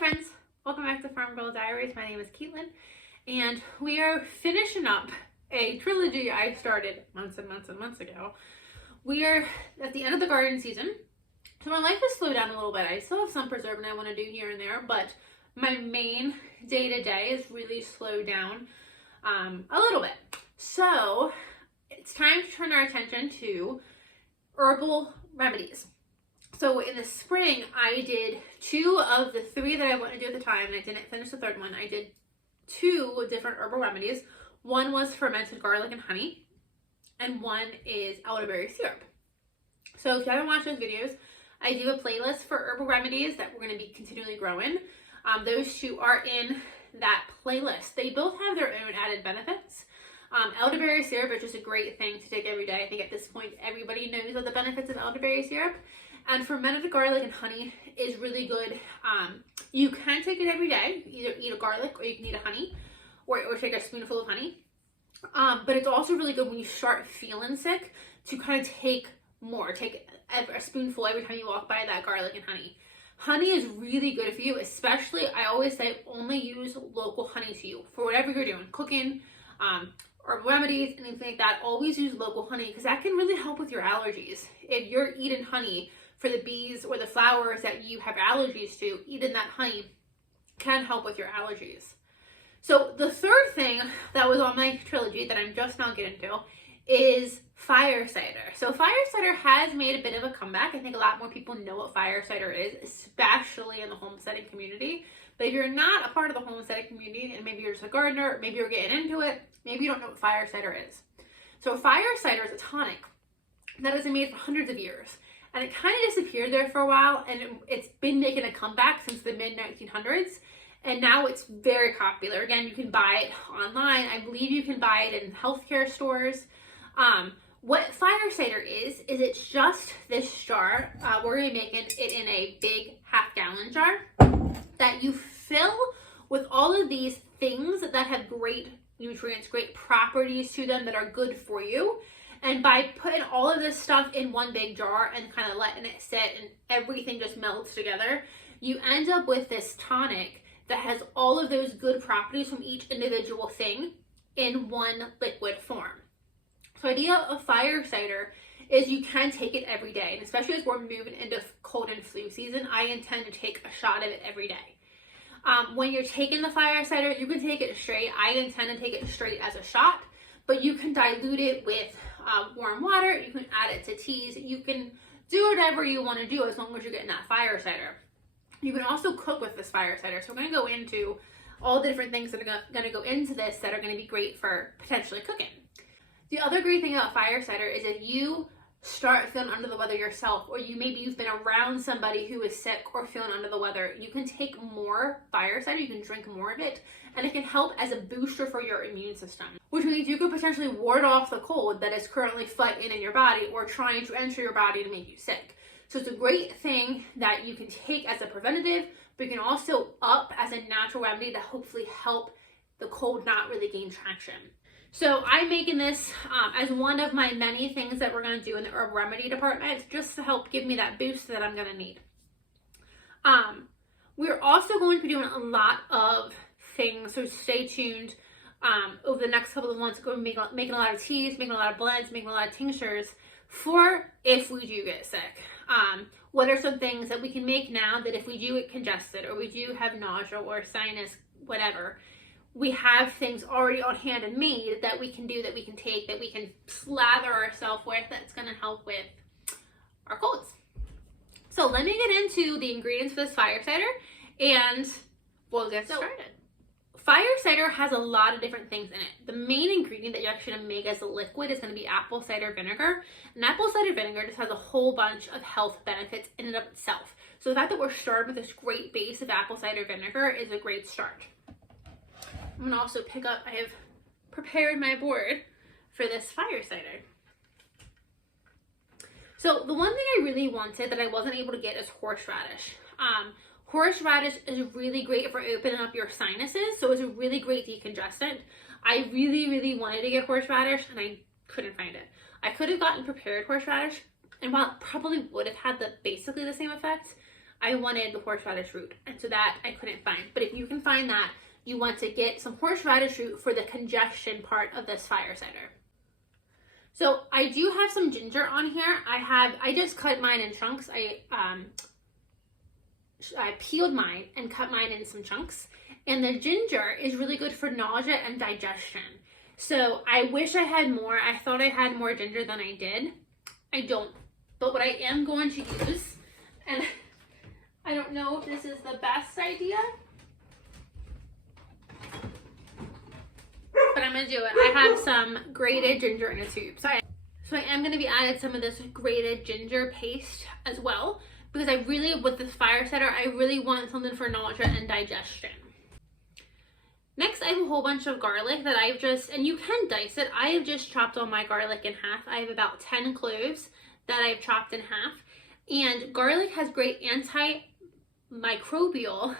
friends, welcome back to Farm Girl Diaries. My name is Caitlin, and we are finishing up a trilogy I started months and months and months ago. We are at the end of the garden season, so my life has slowed down a little bit. I still have some preserving I want to do here and there, but my main day-to-day is really slowed down a little bit. So it's time to turn our attention to herbal remedies. So in the spring, I did 2 of the 3 that I wanted to do at the time, and I didn't finish the 3rd one. I did 2 different herbal remedies. One was fermented garlic and honey, and one is elderberry syrup. So if you haven't watched those videos, I do a playlist for herbal remedies that we're going to be continually growing. Those 2 are in that playlist. They both have their own added benefits. Elderberry syrup is just a great thing to take every day. I think at this point, everybody knows of the benefits of elderberry syrup. And fermented garlic and honey is really good. You can take it every day. Either eat a garlic or you can eat a honey or take a spoonful of honey. But it's also really good when you start feeling sick to kind of take more. Take a spoonful every time you walk by that garlic and honey. Honey is really good for you, especially, I always say, only use local honey to you for whatever you're doing, cooking, herbal remedies, anything like that. Always use local honey because that can really help with your allergies. If you're eating honey for the bees or the flowers that you have allergies to, eating that honey can help with your allergies. So the 3rd thing that was on my trilogy that I'm just now getting to is fire cider. So fire cider has made a bit of a comeback. I think a lot more people know what fire cider is, especially in the homesteading community. But if you're not a part of the homesteading community and maybe you're just a gardener, maybe you're getting into it, maybe you don't know what fire cider is. So fire cider is a tonic that has been made for hundreds of years. And it kind of disappeared there for a while, and it's been making a comeback since the mid-1900s, and now it's very popular. Again, you can buy it online. I believe you can buy it in healthcare stores. What fire cider is it's just this jar. We're going to be making it in a big half-gallon jar that you fill with all of these things that have great nutrients, great properties to them that are good for you. And by putting all of this stuff in one big jar and kind of letting it sit and everything just melts together, you end up with this tonic that has all of those good properties from each individual thing in one liquid form. So the idea of fire cider is you can take it every day. And especially as we're moving into cold and flu season, I intend to take a shot of it every day. When you're taking the fire cider, you can take it straight. I intend to take it straight as a shot, but you can dilute it with warm water. You can add it to teas. You can do whatever you want to do as long as you're getting that fire cider. You can also cook with this fire cider. So we're going to go into all the different things that are going to go into this that are going to be great for potentially cooking. The other great thing about fire cider is if you start feeling under the weather yourself, or you've been around somebody who is sick or feeling under the weather, you can take more fire cider, you can drink more of it, and it can help as a booster for your immune system, which means you could potentially ward off the cold that is currently fighting in your body or trying to enter your body to make you sick. So it's a great thing that you can take as a preventative, but you can also up as a natural remedy to hopefully help the cold not really gain traction. So I'm making this as one of my many things that we're going to do in the herbal remedy department, just to help give me that boost that I'm going to need. We're also going to be doing a lot of things, so stay tuned over the next couple of months. We're going to be making a lot of teas, making a lot of blends, making a lot of tinctures for if we do get sick. What are some things that we can make now that if we do get congested or we do have nausea or sinus, whatever, we have things already on hand and made that we can do, that we can take, that we can slather ourselves with, that's going to help with our colds. So let me get into the ingredients for this fire cider and we'll get started. Fire cider has a lot of different things in it. The main ingredient that you're actually going to make as a liquid is going to be apple cider vinegar. And apple cider vinegar just has a whole bunch of health benefits in and of itself. So the fact that we're starting with this great base of apple cider vinegar is a great start. I'm going to also pick up, I have prepared my board for this fire cider. So the one thing I really wanted that I wasn't able to get is horseradish. Horseradish is really great for opening up your sinuses, so it's a really great decongestant. I really wanted to get horseradish and I couldn't find it. I could have gotten prepared horseradish, and while it probably would have had basically the same effect, I wanted the horseradish root, and so that I couldn't find. But if you can find that, you want to get some horseradish root for the congestion part of this fire cider. So I do have some ginger on here. I just cut mine in chunks. I peeled mine and cut mine in some chunks. And the ginger is really good for nausea and digestion. So I wish I had more. I thought I had more ginger than I did. I don't. But what I am going to use, and I don't know if this is the best idea, but I'm going to do it. I have some grated ginger in a tube. So I am going to be adding some of this grated ginger paste as well, because I really, with this fire cider, I really want something for nausea and digestion. Next, I have a whole bunch of garlic that I've just, and you can dice it. I have just chopped all my garlic in half. I have about 10 cloves that I've chopped in half. And garlic has great antimicrobial,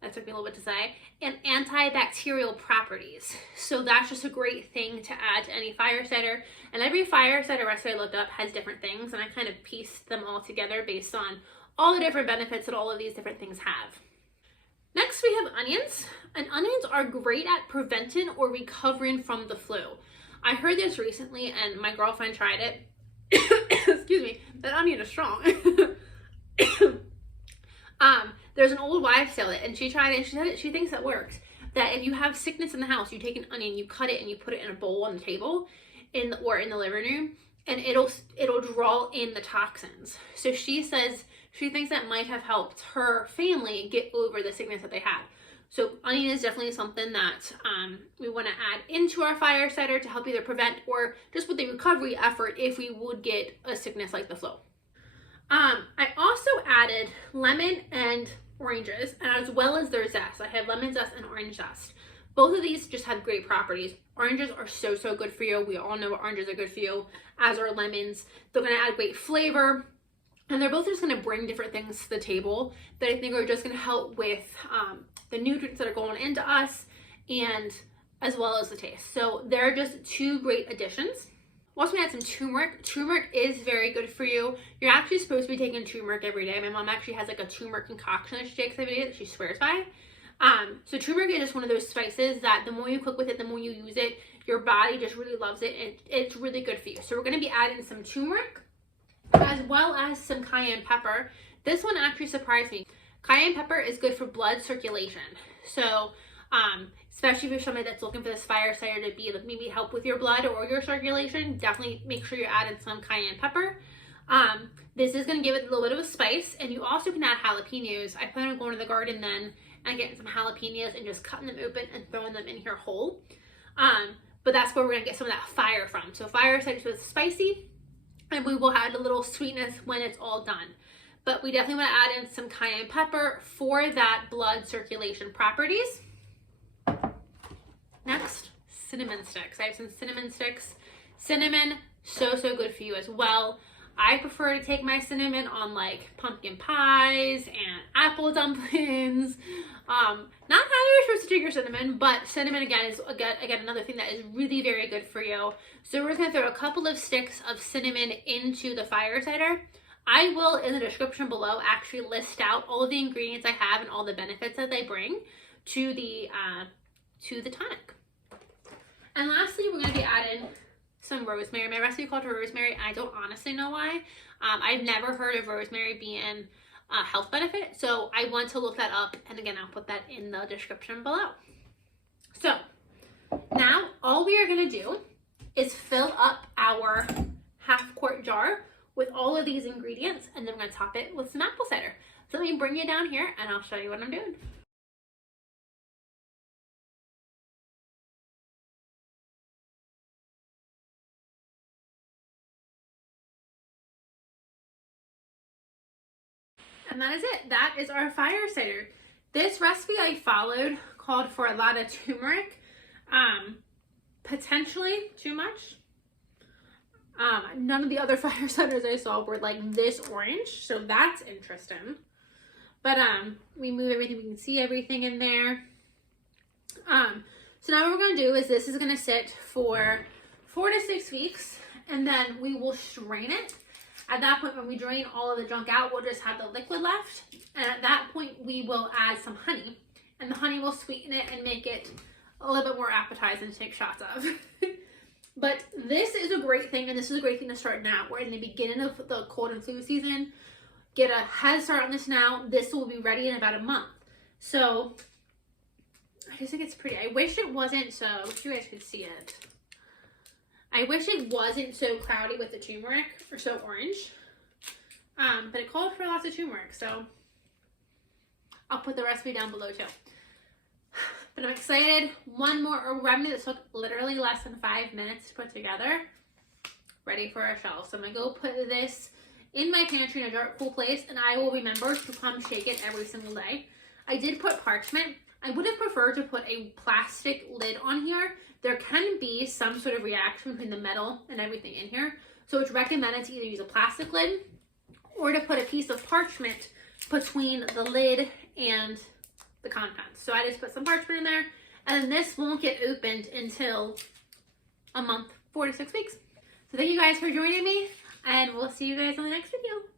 that took me a little bit to say, and antibacterial properties. So that's just a great thing to add to any fire cider. And every fire cider recipe I looked up has different things, and I kind of pieced them all together based on all the different benefits that all of these different things have. Next, we have onions, and onions are great at preventing or recovering from the flu. I heard this recently, and my girlfriend tried it. Excuse me, that onion is strong. There's an old wives' tale, and she tried it, and she said she thinks that works. That if you have sickness in the house, you take an onion, you cut it, and you put it in a bowl on the table, or in the living room, and it'll draw in the toxins. So she says she thinks that might have helped her family get over the sickness that they had. So onion is definitely something that we want to add into our fire cider to help either prevent or just with the recovery effort if we would get a sickness like the flu. I also added lemon and oranges, and as well as their zest. I have lemon zest and orange zest. Both of these just have great properties. Oranges are so good for you. We all know oranges are good for you, as are lemons. They're going to add great flavor, and they're both just going to bring different things to the table that I think are just going to help with the nutrients that are going into us, and as well as the taste. So they're just two great additions. We're also going to add some turmeric. Turmeric is very good for you. You're actually supposed to be taking turmeric every day. My mom actually has like a turmeric concoction that she takes every day that she swears by. So turmeric is just one of those spices that the more you cook with it, the more you use it, your body just really loves it, and it's really good for you. So we're going to be adding some turmeric as well as some cayenne pepper. This one actually surprised me. Cayenne pepper is good for blood circulation. So especially if you're somebody that's looking for this fire cider to be maybe help with your blood or your circulation, definitely make sure you're adding some cayenne pepper. This is going to give it a little bit of a spice, and you also can add jalapenos. I plan on going to the garden then and getting some jalapenos and just cutting them open and throwing them in here whole. But that's where we're going to get some of that fire from. So fire cider is spicy, and we will add a little sweetness when it's all done. But we definitely want to add in some cayenne pepper for that blood circulation properties. Next, cinnamon sticks. I have some cinnamon sticks. Cinnamon, so good for you as well. I prefer to take my cinnamon on like pumpkin pies and apple dumplings. Not how you're supposed to take your cinnamon, but cinnamon again is again another thing that is really very good for you. So we're just gonna throw a couple of sticks of cinnamon into the fire cider. I will, in the description below, actually list out all of the ingredients I have and all the benefits that they bring to the tonic. And lastly, we're going to be adding some rosemary. My recipe called for rosemary. I don't honestly know why. I've never heard of rosemary being a health benefit, so I want to look that up, and again, I'll put that in the description below. So now all we are going to do is fill up our half-quart jar with all of these ingredients, and then we're going to top it with some apple cider. So let me bring you down here and I'll show you what I'm doing. And that is it. That is our fire cider. This recipe I followed called for a lot of turmeric, potentially too much. None of the other fire ciders I saw were like this orange, so that's interesting. But we move everything, we can see everything in there. So now what we're going to do is this is going to sit for 4 to 6 weeks, and then we will strain it. At that point, when we drain all of the junk out, we'll just have the liquid left. And at that point, we will add some honey. And the honey will sweeten it and make it a little bit more appetizing to take shots of. But this is a great thing, and this is a great thing to start now. We're in the beginning of the cold and flu season. Get a head start on this now. This will be ready in about a month. So I just think it's pretty. I wish it wasn't so, I wish you guys could see it. I wish it wasn't so cloudy with the turmeric, or so orange. But it called for lots of turmeric, so I'll put the recipe down below too. But I'm excited. One more remedy that took literally less than 5 minutes to put together. Ready for our shelf. So I'm going to go put this in my pantry in a dark, cool place, and I will remember to come shake it every single day. I did put parchment. I would have preferred to put a plastic lid on here. There can be some sort of reaction between the metal and everything in here. So it's recommended to either use a plastic lid or to put a piece of parchment between the lid and the contents. So I just put some parchment in there, and this won't get opened until a month, 4 to 6 weeks. So thank you guys for joining me, and we'll see you guys on the next video.